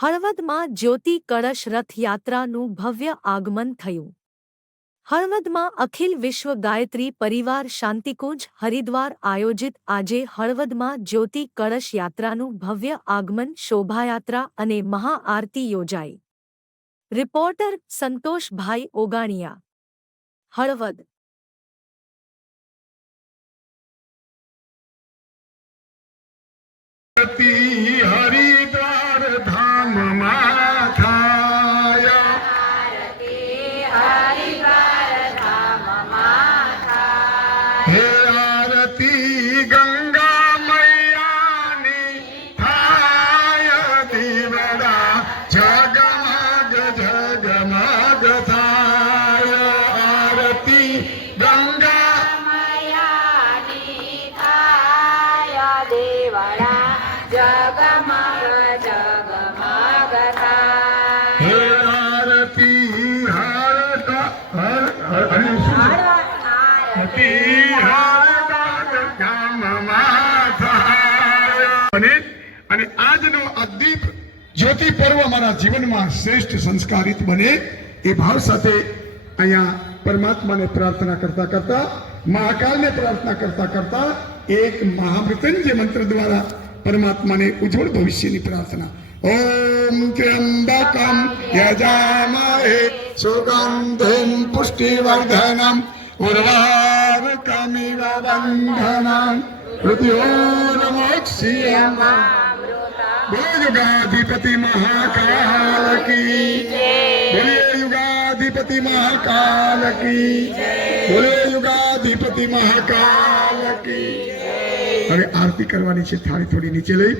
હળવદમાં જ્યોતિ કળશ રથયાત્રાનું ભવ્ય આગમન થયું। હળવદમાં અખિલ વિશ્વ ગાયત્રી પરિવાર શાંતિકુંજ હરિદ્વાર આયોજિત આજે હળવદમાં જ્યોતિ કળશ યાત્રાનું ભવ્ય આગમન શોભાયાત્રા અને મહાઆરતી યોજાઈ। રિપોર્ટર સંતોષભાઈ ઓગાણિયા, હળવદ। હરિદ્વાર ધામમાં થાય, હે આરતી ગંગા મૈયાની થાય, દીવડા જગમગ જગમગ થાય, આરતી ગંગા મૈયાની થાય, દેવડા જગમગ જગમગ થાય, હે આરતી હરતા અને આજનો આ દીપ જ્યોતિ પર્વ મારા જીવનમાં શ્રેષ્ઠ સંસ્કારિત બને એ ભાવ સાથે અહીંયા પરમાત્માને પ્રાર્થના કરતા કરતા મહાકાલને પ્રાર્થના કરતા કરતા એક મહામૃત્યુંજય મંત્ર દ્વારા પરમાત્માને ઉજ્જવળ ભવિષ્યની પ્રાર્થના। ઓમ ત્ર્યંબકમ યજામહે સુગંધિમ પુષ્ટિવર્ધનમ ઉર્વારુકમિવ બંધનમ મૃત્યોર્મોક્ષિયમ। બોલો યુગાધિપતિ મહાકાલ કી જય, બોલે યુગાધિપતિ મહાકાલ કી જય, બોલે યુગાધિપતિ મહાકાલ કી જય। હવે આરતી કરવાની છે, થાળી થોડી નીચે લઈ